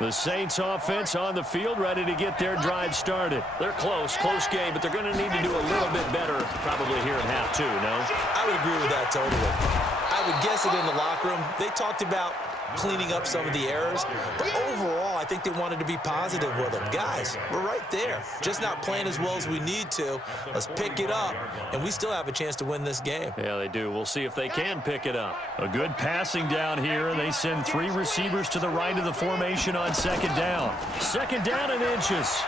The Saints offense on the field, ready to get their drive started. They're close game, but they're going to need to do a little bit better probably here in half two, no? I would agree with that totally. I would guess it in the locker room. They talked about cleaning up some of the errors, but overall, I think they wanted to be positive with them. Guys, we're right there. Just not playing as well as we need to. Let's pick it up, and we still have a chance to win this game. Yeah, they do. We'll see if they can pick it up. A good passing down here, and they send three receivers to the right of the formation on second down. Second down and inches.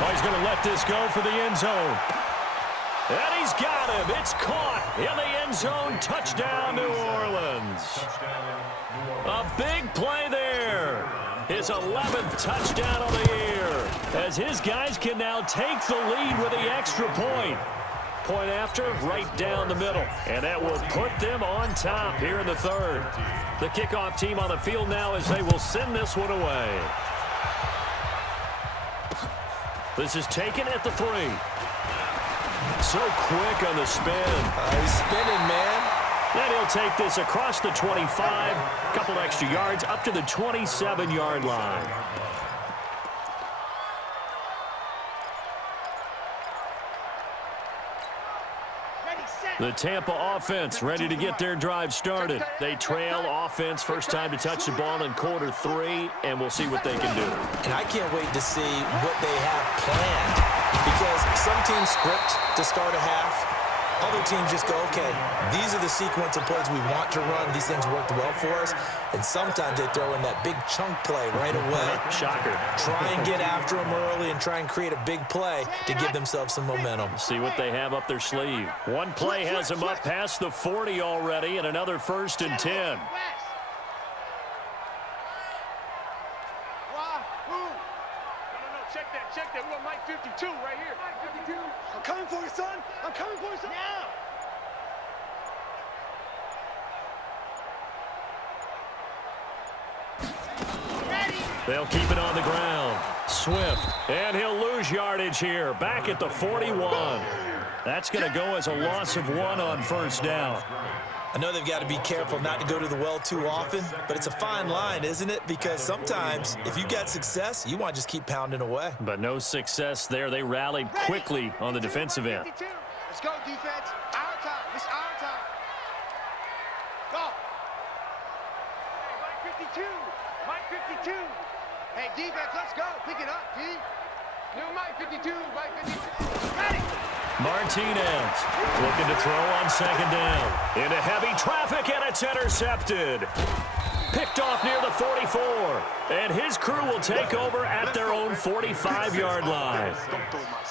Oh, he's going to let this go for the end zone. And he's got him. It's caught in the end zone. Touchdown, New Orleans. A big play there. His 11th touchdown of the year. As his guys can now take the lead with the extra point. Point after, right down the middle. And that will put them on top here in the third. The kickoff team on the field now as they will send this one away. This is taken at the 3. So quick on the spin. He's spinning, man. Then he'll take this across the 25, couple extra yards up to the 27-yard line. The Tampa offense ready to get their drive started. They trail offense, first time to touch the ball in quarter 3, and we'll see what they can do. And I can't wait to see what they have planned, because some teams script to start a half. Other teams just go, okay, these are the sequence of plays we want to run. These things worked well for us. And sometimes they throw in that big chunk play right away. Shocker. Try and get after them early and try and create a big play to give themselves some momentum. See what they have up their sleeve. One play has them up past the 40 already, and another 1st and 10. Check that. We got Mike 52 right here. Mike 52. I'm coming for you, son. I'm coming for you, son. Now. Ready. They'll keep it on the ground. Swift. And he'll lose yardage here. Back at the 41. That's going to go as a loss of 1 on first down. I know they've got to be careful not to go to the well too often, but it's a fine line, isn't it? Because sometimes if you got success, you want to just keep pounding away. But no success there. They rallied quickly on the defensive end. Let's go, defense. Our time. It's our time. Go. Hey, Mike 52. Mike 52. Hey, defense, let's go. Pick it up, D. New Mike 52. Mike 52. Ready. Martinez looking to throw on second down. Into heavy traffic, and it's intercepted. Picked off near the 44. And his crew will take over at their own 45-yard line.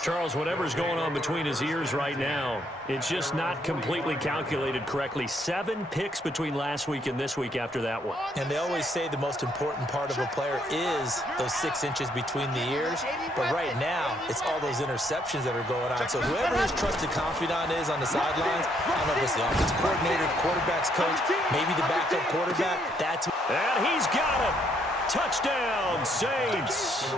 Charles, whatever's going on between his ears right now, it's just not completely calculated correctly. 7 picks between last week and this week after that one. And they always say the most important part of a player is those 6 inches between the ears. But right now, it's all those interceptions that are going on. So whoever his trusted confidant is on the sidelines, I don't know if it's the offensive coordinator, the quarterback's coach, maybe the backup quarterback, that's... And he's got it. Touchdown, Saints.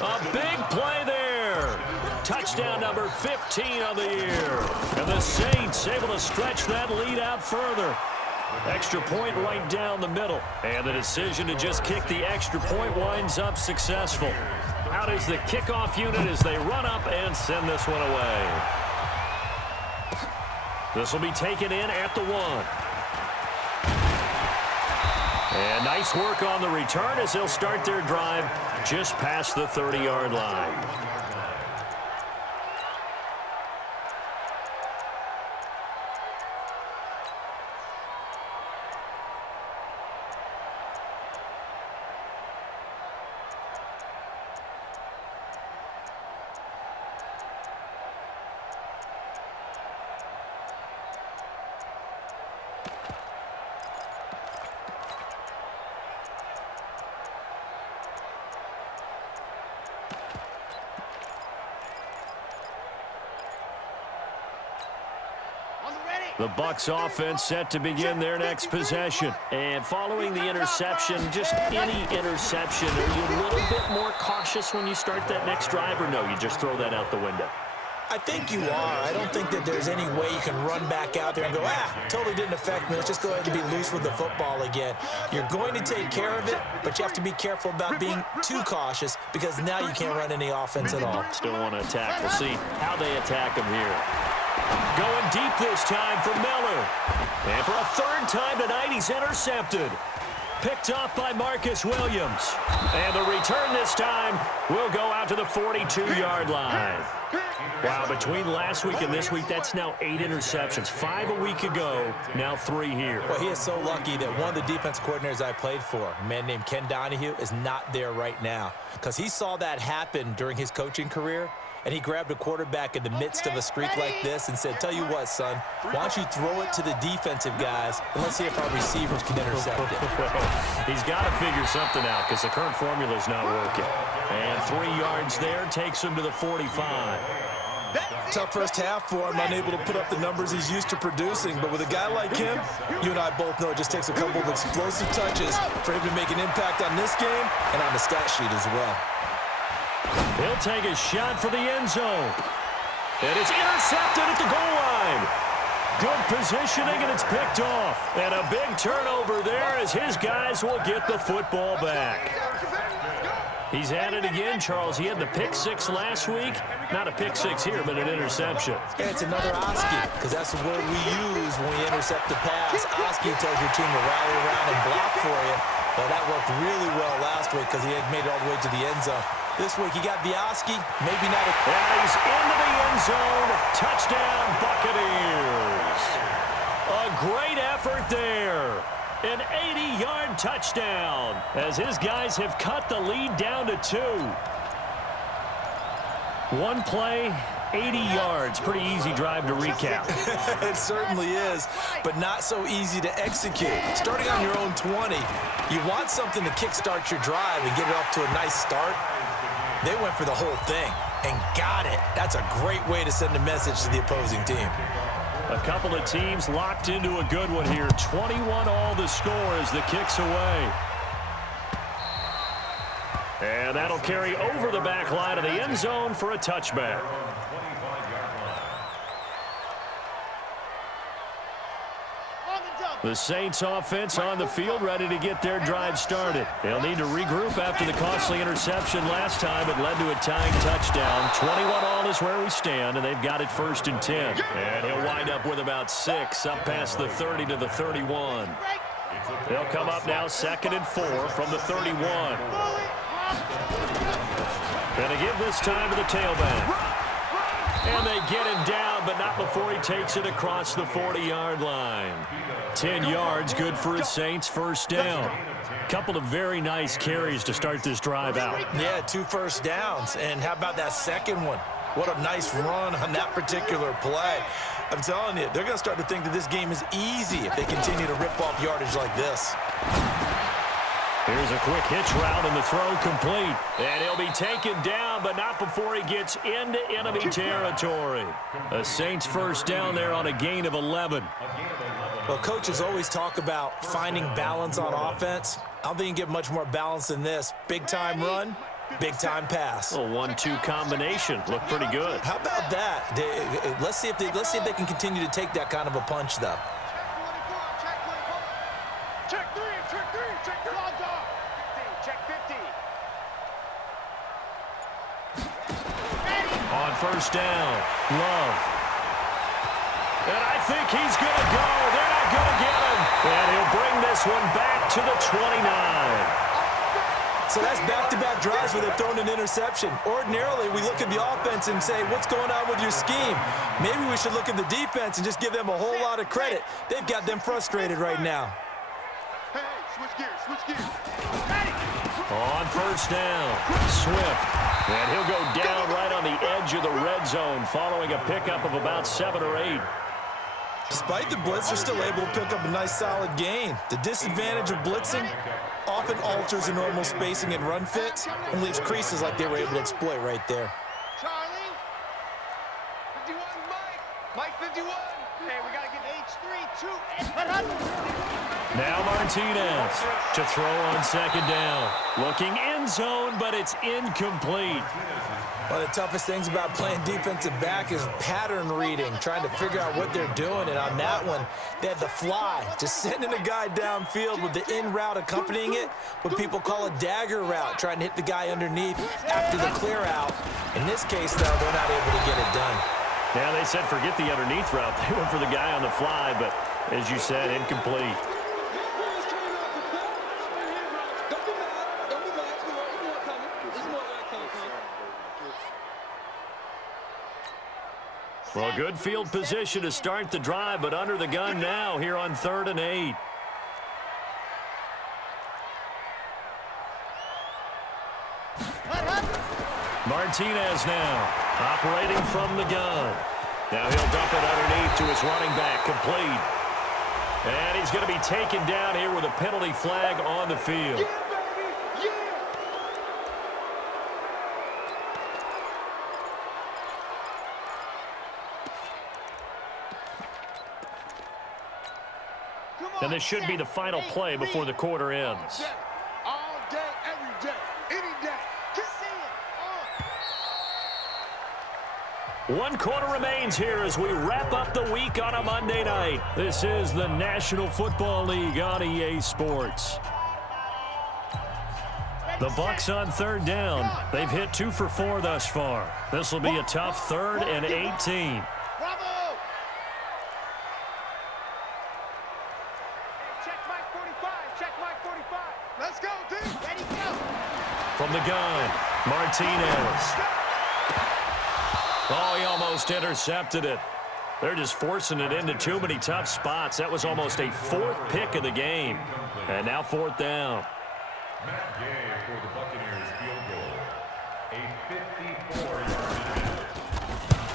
A big play there. Touchdown number 15 of the year. And the Saints able to stretch that lead out further. Extra point right down the middle. And the decision to just kick the extra point winds up successful. Out is the kickoff unit as they run up and send this one away. This will be taken in at the 1. And nice work on the return as they'll start their drive just past the 30-yard line. The Bucs offense set to begin their next possession. And following the interception, just any interception, are you a little bit more cautious when you start that next drive, or no, you just throw that out the window? I think you are. I don't think that there's any way you can run back out there and go, totally didn't affect me. Let's just go ahead and be loose with the football again. You're going to take care of it, but you have to be careful about being too cautious because now you can't run any offense at all. Still want to attack. We'll see how they attack him here. Going deep this time for Miller. And for a third time tonight, he's intercepted. Picked off by Marcus Williams. And the return this time will go out to the 42-yard line. Wow, between last week and this week, that's now 8 interceptions. 5 a week ago, now 3 here. Well, he is so lucky that one of the defense coordinators I played for, a man named Ken Donahue, is not there right now. Because he saw that happen during his coaching career, and he grabbed a quarterback in the midst of a streak like this and said, tell you what, son, why don't you throw it to the defensive guys, and let's see if our receivers can intercept it. He's got to figure something out because the current formula is not working. And 3 yards there takes him to the 45. Tough first half for him, unable to put up the numbers he's used to producing. But with a guy like him, you and I both know it just takes a couple of explosive touches for him to make an impact on this game and on the stat sheet as well. He'll take a shot for the end zone. And it's intercepted at the goal line. Good positioning, and it's picked off. And a big turnover there as his guys will get the football back. He's had it again, Charles. He had the pick 6 last week. Not a pick 6 here, but an interception. Yeah, it's another Oski, because that's the word we use when we intercept the pass. Oski tells your team to rally around and block for you. Well, that worked really well last week because he had made it all the way to the end zone. This week he got the Oski, maybe not a... And he's into the end zone. Touchdown, Buccaneers. A great effort there. An 80-yard touchdown as his guys have cut the lead down to 2. One play, 80 yards. Pretty easy drive to recap. It certainly is, but not so easy to execute. Starting on your own 20, you want something to kickstart your drive and get it off to a nice start. They went for the whole thing and got it. That's a great way to send a message to the opposing team. A couple of teams locked into a good one here. 21 all the score as the kick's away. And that'll carry over the back line of the end zone for a touchback. The Saints offense on the field, ready to get their drive started. They'll need to regroup after the costly interception last time. It led to a tying touchdown. 21 all is where we stand, and they've got it 1st and 10. And he'll wind up with about 6 up past the 30 to the 31. They'll come up now 2nd and 4 from the 31. Gonna give this time to the tailback. And they get him down, but not before he takes it across the 40-yard line. 10 yards, good for his Saints, 1st down. Couple of very nice carries to start this drive out. Yeah, 2 first downs. And how about that second one? What a nice run on that particular play. I'm telling you, they're going to start to think that this game is easy if they continue to rip off yardage like this. Here's a quick hitch route and the throw complete. And he'll be taken down, but not before he gets into enemy territory. The Saints 1st down there on a gain of 11. Well, coaches always talk about finding balance on offense. I don't think you can get much more balance than this. Big-time run, big-time pass. A 1-2 combination. Looked pretty good. How about that? Let's see if they can continue to take that kind of a punch, though. Check 3, check 3, check 3. Check 50. On 1st down, Love. And I think he's going to go. They're not going to get him. And he'll bring this one back to the 29. So that's back-to-back drives where they've thrown an interception. Ordinarily, we look at the offense and say, what's going on with your scheme? Maybe we should look at the defense and just give them a whole lot of credit. They've got them frustrated right now. Hey, switch gears, switch gears. On 1st down, Swift. And he'll go down right on the edge of the red zone following a pickup of about 7 or 8. Despite the blitz, they're still able to pick up a nice solid gain. The disadvantage of blitzing often alters the normal spacing and run fits and leaves creases like they were able to exploit right there. Charlie. 51, Mike. Mike 51. Hey, we got to get H3, 2. Now Martinez to throw on 2nd down. Looking end zone, but it's incomplete. One of the toughest things about playing defensive back is pattern reading, trying to figure out what they're doing. And on that one, they had the fly, just sending a guy downfield with the in route accompanying it, what people call a dagger route, trying to hit the guy underneath after the clear out. In this case, though, they're not able to get it done. Yeah, they said forget the underneath route. They went for the guy on the fly, but as you said, incomplete. Well, good field position to start the drive, but under the gun now here on 3rd and 8. Martinez now operating from the gun. Now he'll dump it underneath to his running back, complete. And he's going to be taken down here with a penalty flag on the field. And this should be the final play before the quarter ends. All day, every day, any day. Just see it. One quarter remains here as we wrap up the week on a Monday night. This is the National Football League on EA Sports. The Bucks on 3rd down. They've hit 2 for 4 thus far. This will be a tough 3rd and 18. Bravo! Check Mike 45. Check Mike 45. Let's go, dude. Ready, go. From the gun, Martinez. Oh, he almost intercepted it. They're just forcing it into too many tough spots. That was almost a 4th pick of the game. And now 4th down. Matt Gay for the Buccaneers field goal. A 54-yard.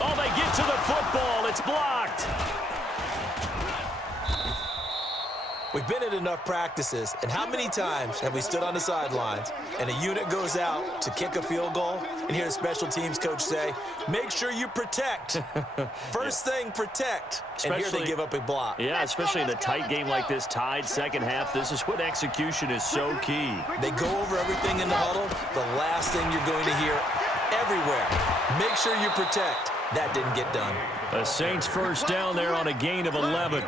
Oh, they get to the football. It's blocked. We've been at enough practices, and how many times have we stood on the sidelines and a unit goes out to kick a field goal and hear a special teams coach say, make sure you protect. First thing, protect. And here they give up a block. Yeah, especially in a tight game like this, tied second half. This is when execution is so key. They go over everything in the huddle. The last thing you're going to hear everywhere, make sure you protect. That didn't get done. The Saints first down there on a gain of 11.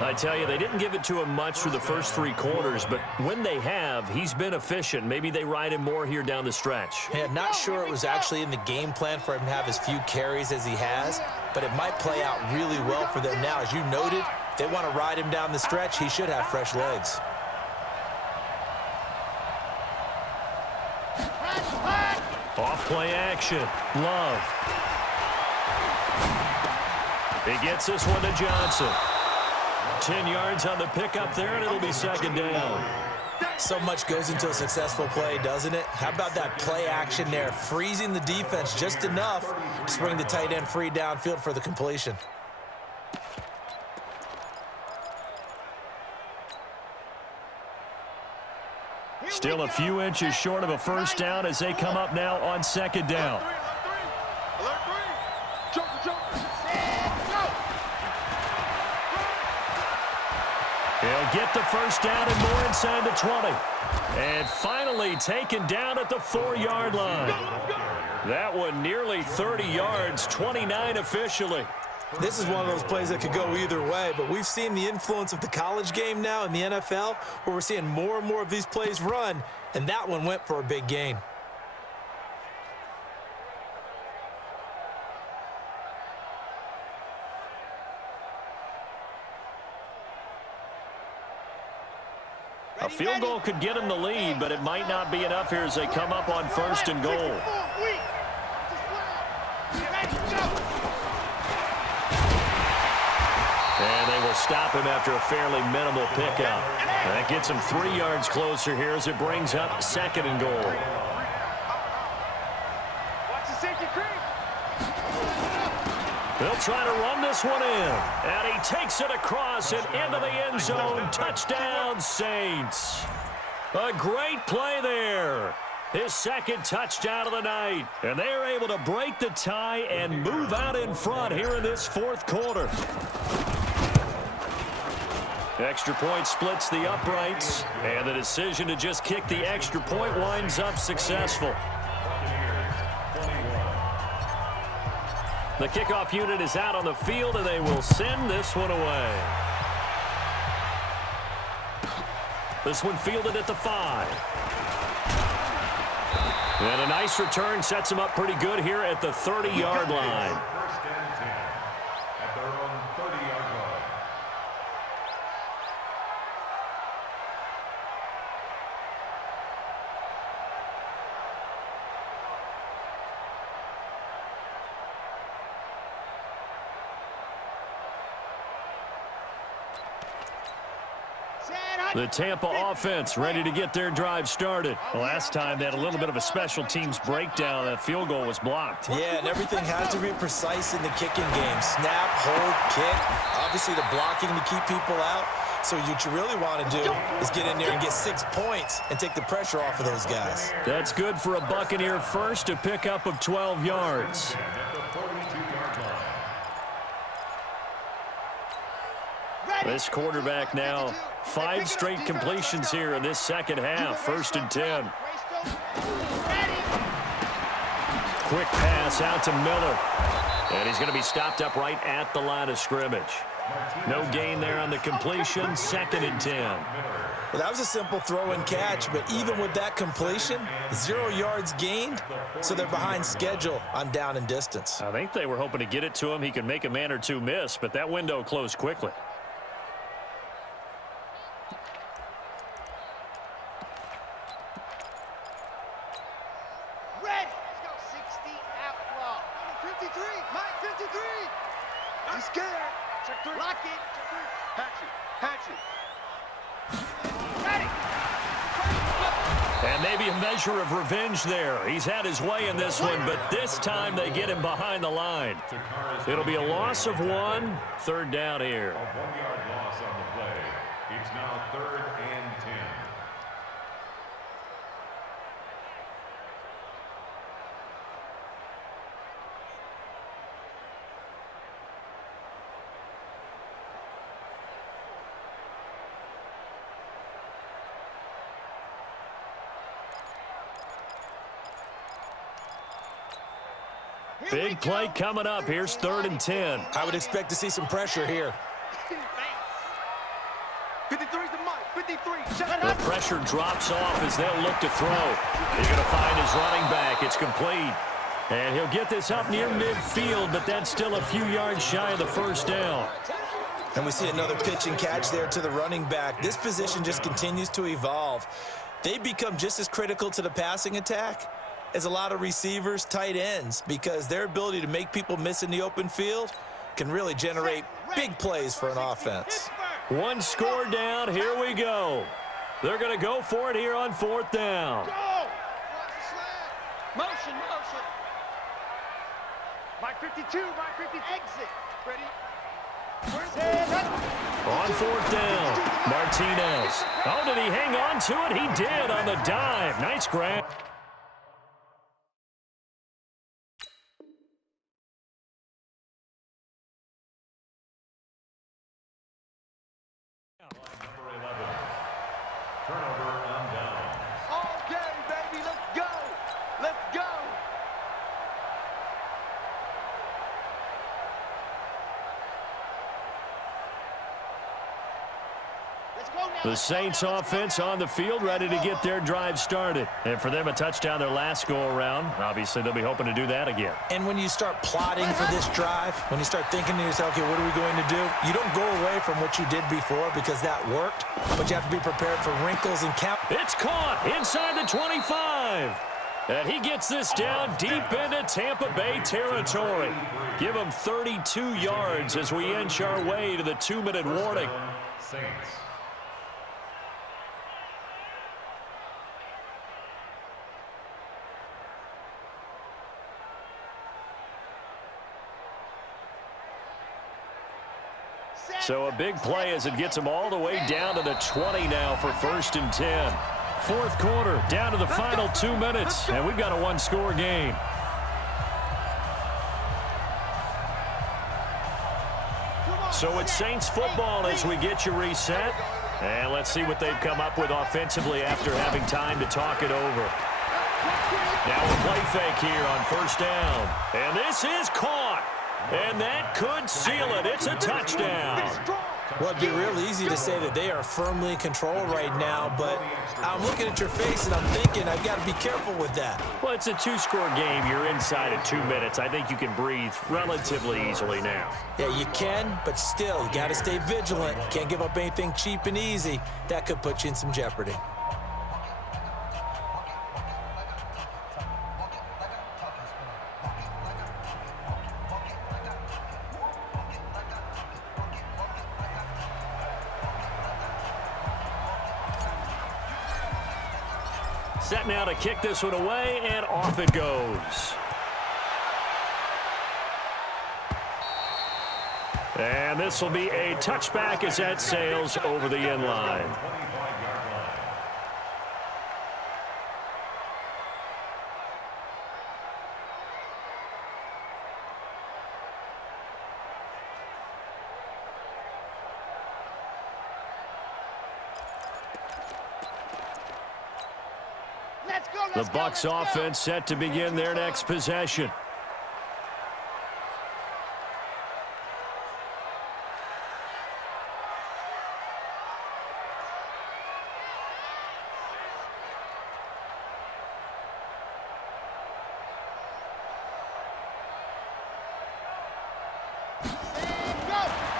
I tell you, they didn't give it to him much through the first 3 quarters, but when they have, he's been efficient. Maybe they ride him more here down the stretch. Yeah, not sure it was actually in the game plan for him to have as few carries as he has, but it might play out really well for them now. As you noted, they want to ride him down the stretch. He should have fresh legs. Off play action. Love. He gets this one to Johnson. 10 yards on the pickup there, and it'll be 2nd down. So much goes into a successful play, doesn't it? How about that play action there, freezing the defense just enough to bring the tight end free downfield for the completion. Still a few inches short of a first down as they come up now on 2nd down. He'll get the first down and more inside the 20. And finally taken down at the 4-yard line. That one nearly 30 yards, 29 officially. This is one of those plays that could go either way, but we've seen the influence of the college game now in the NFL, where we're seeing more and more of these plays run, and that one went for a big gain. A field goal could get them the lead, but it might not be enough here as they come up on 1st and goal. And they will stop him after a fairly minimal pickup. That gets him 3 yards closer here as it brings up 2nd and goal. Watch the safety creep. They'll try to run this one in. And he takes it across and into the end zone. Touchdown, Saints. A great play there. His 2nd touchdown of the night. And they're able to break the tie and move out in front here in this 4th quarter. Extra point splits the uprights, and the decision to just kick the extra point winds up successful. The kickoff unit is out on the field, and they will send this one away. This one fielded at the 5. And a nice return sets him up pretty good here at the 30-yard line. First and 10 at their own 30-yard line. The Tampa offense ready to get their drive started. Last time they had a little bit of a special teams breakdown. That field goal was blocked. Yeah, and everything has to be precise in the kicking game. Snap, hold, kick. Obviously the blocking to keep people out. So what you really want to do is get in there and get 6 points and take the pressure off of those guys. That's good for a Buccaneer first, a pickup of 12 yards. This quarterback now 5 straight completions here in this second half. First and 10. Quick pass out to Miller. And he's going to be stopped up right at the line of scrimmage. No gain there on the completion. Second and 10. Well, that was a simple throw and catch, but even with that completion, 0 yards gained, so they're behind schedule on down and distance. I think they were hoping to get it to him. He could make a man or two miss, but that window closed quickly. And maybe a measure of revenge there. He's had his way in this one, but this time they get him behind the line. It'll be a loss of 1. Third down here. A 1-yard loss on the play. It's now 3rd and 10. Big play coming up. Here's 3rd and 10. I would expect to see some pressure here. 53's the mark. 53. The pressure drops off as they'll look to throw. He's going to find his running back. It's complete. And he'll get this up near midfield, but that's still a few yards shy of the first down. And we see another pitch and catch there to the running back. This position just continues to evolve. They become just as critical to the passing attack as a lot of receivers, tight ends, because their ability to make people miss in the open field can really generate big plays for an offense. 1 score down. Here we go. They're going to go for it here on 4th down. Motion. Mike 52, Mike 50. Exit. Ready? On 4th down, Martinez. Oh, did he hang on to it? He did on the dive. Nice grab. Turnover on downs. All day, baby. Let's go. Let's go. The Saints offense on the field, ready to get their drive started. And for them, a touchdown their last go-around. Obviously, they'll be hoping to do that again. And when you start plotting for this drive, when you start thinking to yourself, okay, what are we going to do? You don't go away from what you did before because that worked, but you have to be prepared for wrinkles and count. It's caught inside the 25. And he gets this down deep into Tampa Bay territory. Give him 32 yards as we inch our way to the 2-minute warning. Saints. So a big play as it gets him all the way down to the 20 now for 1st and 10. 4th quarter, down to the final 2 minutes, and we've got a 1-score game. So it's Saints football as we get you reset. And let's see what they've come up with offensively after having time to talk it over. Now a play fake here on first down. And this is caught. And that could seal it. It's a touchdown. Well, it'd be real easy to say that they are firmly in control right now, but I'm looking at your face and I'm thinking I've got to be careful with that. Well, it's a two-score game. You're inside of 2 minutes. I think you can breathe relatively easily now. Yeah, you can, but still, you got to stay vigilant. Can't give up anything cheap and easy. That could put you in some jeopardy. Set now to kick this one away, and off it goes. And this will be a touchback as that sails over the end line. The Bucs offense set to begin their next possession.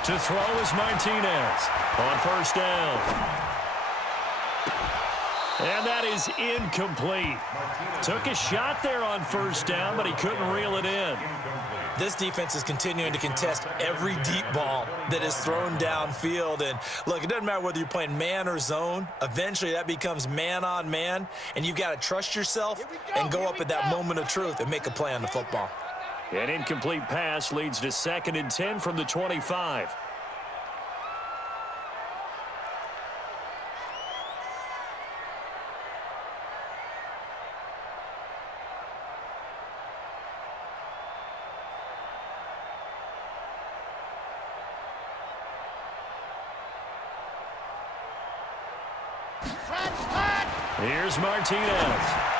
To throw is Martinez on first down. And that is incomplete. Took a shot there on first down, but he couldn't reel it in. This defense is continuing to contest every deep ball that is thrown downfield. And, look, it doesn't matter whether you're playing man or zone. Eventually, that becomes man-on-man, and you've got to trust yourself and go up at that moment of truth and make a play on the football. An incomplete pass leads to 2nd and 10 from the 25. Here's Martinez.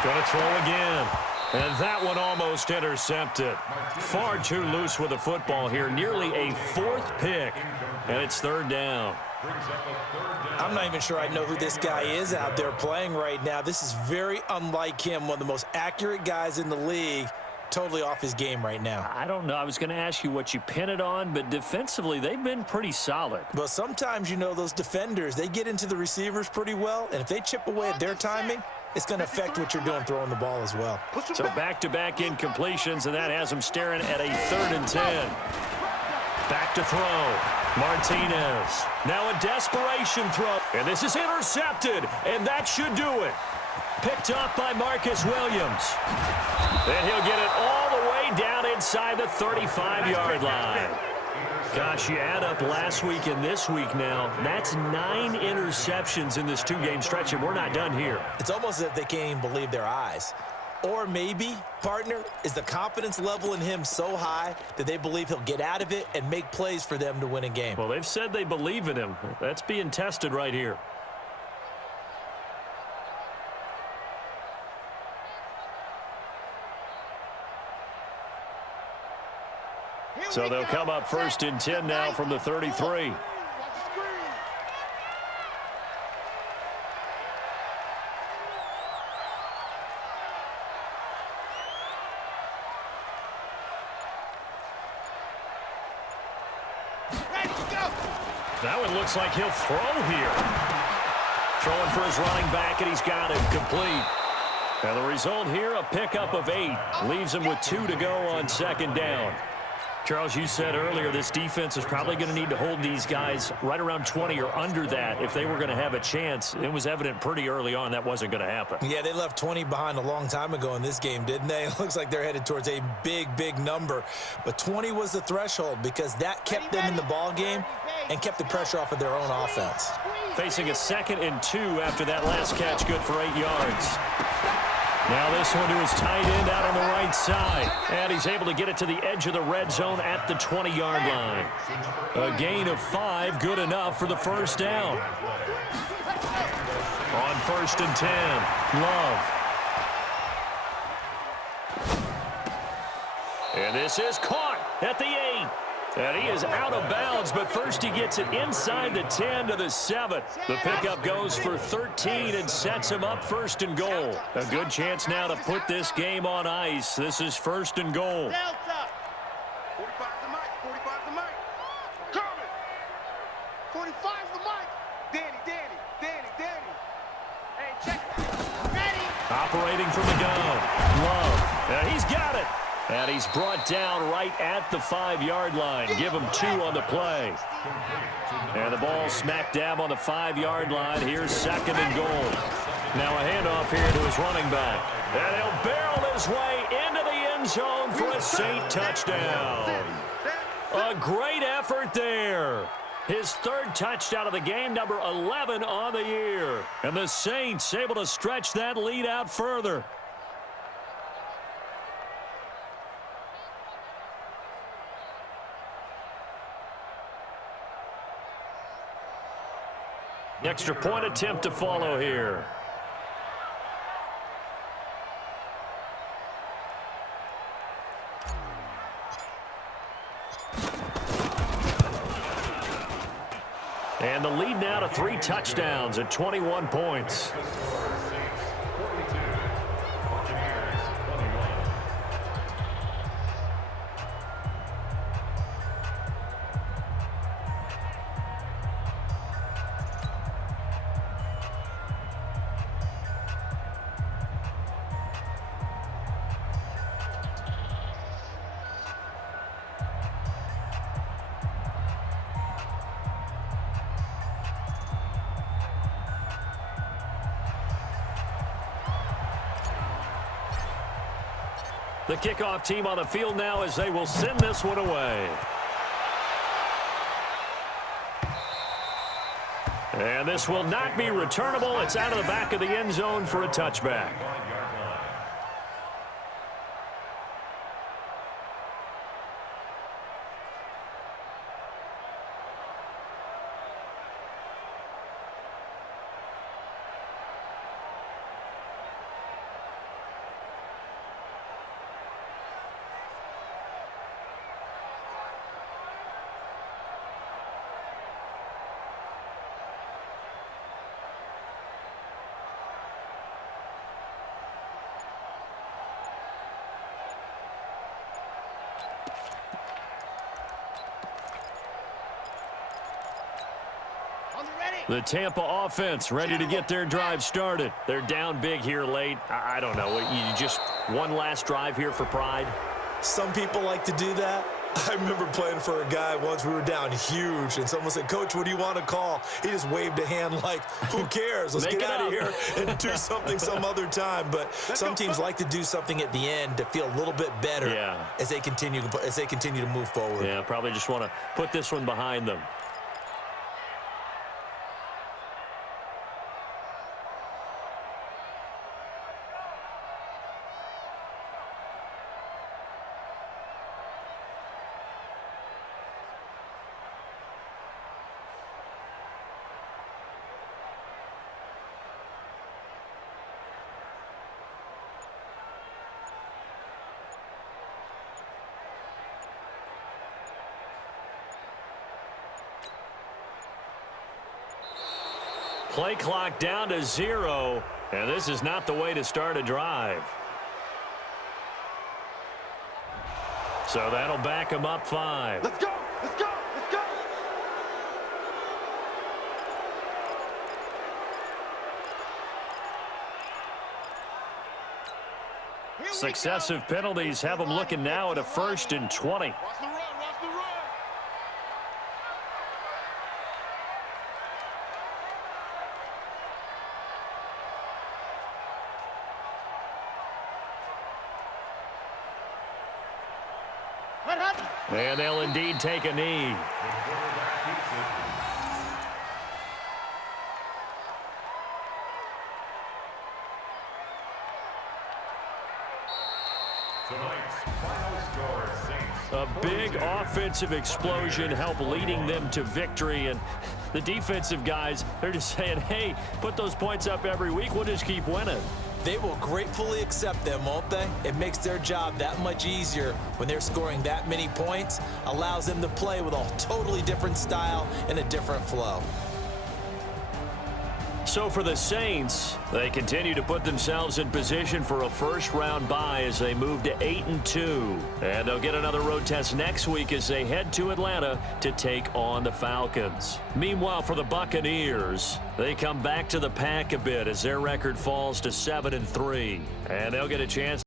Going to throw again. And that one almost intercepted. Far too loose with the football here. Nearly a 4th pick. And it's 3rd down. I'm not even sure I know who this guy is out there playing right now. This is very unlike him. One of the most accurate guys in the league. Totally off his game right now. I don't know. I was going to ask you what you pin it on, but defensively, they've been pretty solid. But sometimes, you know, those defenders, they get into the receivers pretty well, and if they chip away at their timing, it's going to affect what you're doing throwing the ball as well. So back-to-back incompletions, and that has them staring at a 3rd and 10. Back to throw. Martinez. Now a desperation throw. And this is intercepted, and that should do it. Picked up by Marcus Williams. And he'll get it all the way down inside the 35-yard line. Gosh, you add up last week and this week now, that's 9 interceptions in this 2-game stretch, and we're not done here. It's almost as if they can't even believe their eyes. Or maybe, partner, is the confidence level in him so high that they believe he'll get out of it and make plays for them to win a game. Well, they've said they believe in him. That's being tested right here. So they'll come up 1st and 10 now from the 33. That one looks like he'll throw here. Throwing for his running back, and he's got it complete. And the result here, a pickup of 8. Leaves him with 2 to go on 2nd down. Charles, you said earlier this defense is probably going to need to hold these guys right around 20 or under that if they were going to have a chance. It was evident pretty early on that wasn't going to happen. Yeah, they left 20 behind a long time ago in this game, didn't they? It looks like they're headed towards a big, big number. But 20 was the threshold because that kept them in the ball game and kept the pressure off of their own offense. Facing a 2nd and 2 after that last catch, good for 8 yards. Now this one to his tight end out on the right side. And he's able to get it to the edge of the red zone at the 20-yard line. A gain of 5, good enough for the first down. On 1st and 10, Love. And this is caught at the 8. And he is out of bounds, but first he gets it inside the 10 to the 7. The pickup goes for 13 and sets him up 1st and goal. A good chance now to put this game on ice. This is 1st and goal. 45 the mic, 45 the mic. Coming. 45 the mic. Danny. Hey, check it. Ready. Operating from the gun. Love. And he's got it. And he's brought down right at the 5-yard line. Give him 2 on the play. And the ball smack dab on the 5-yard line. Here's 2nd and goal. Now a handoff here to his running back. And he'll barrel his way into the end zone for a Saint touchdown. A great effort there. His 3rd touchdown of the game, number 11 on the year. And the Saints able to stretch that lead out further. Extra point attempt to follow here. And the lead now to 3 touchdowns at 21 points. The kickoff team on the field now as they will send this one away. And this will not be returnable. It's out of the back of the end zone for a touchback. The Tampa offense ready to get their drive started. They're down big here late. I don't know. You just one last drive here for pride? Some people like to do that. I remember playing for a guy once. We were down huge, and someone said, "Coach, what do you want to call?" He just waved a hand like, who cares? Let's get out of here and do something some other time. But some teams like to do something at the end to feel a little bit better as they continue to move forward. Yeah, probably just want to put this one behind them. Play clock down to 0, and this is not the way to start a drive. So that'll back him up 5. Let's go! Let's go! Let's go! Successive penalties have him looking now at a 1st and 20. Watch the run! Watch the run! And they'll indeed take a knee. Tonight's final score, Saints. A big offensive explosion helped leading them to victory, and the defensive guys, they're just saying, hey, put those points up every week, we'll just keep winning. They will gratefully accept them, won't they? It makes their job that much easier when they're scoring that many points, allows them to play with a totally different style and a different flow. So for the Saints, they continue to put themselves in position for a first-round bye as they move to 8-2. And they'll get another road test next week as they head to Atlanta to take on the Falcons. Meanwhile, for the Buccaneers, they come back to the pack a bit as their record falls to 7-3. And they'll get a chance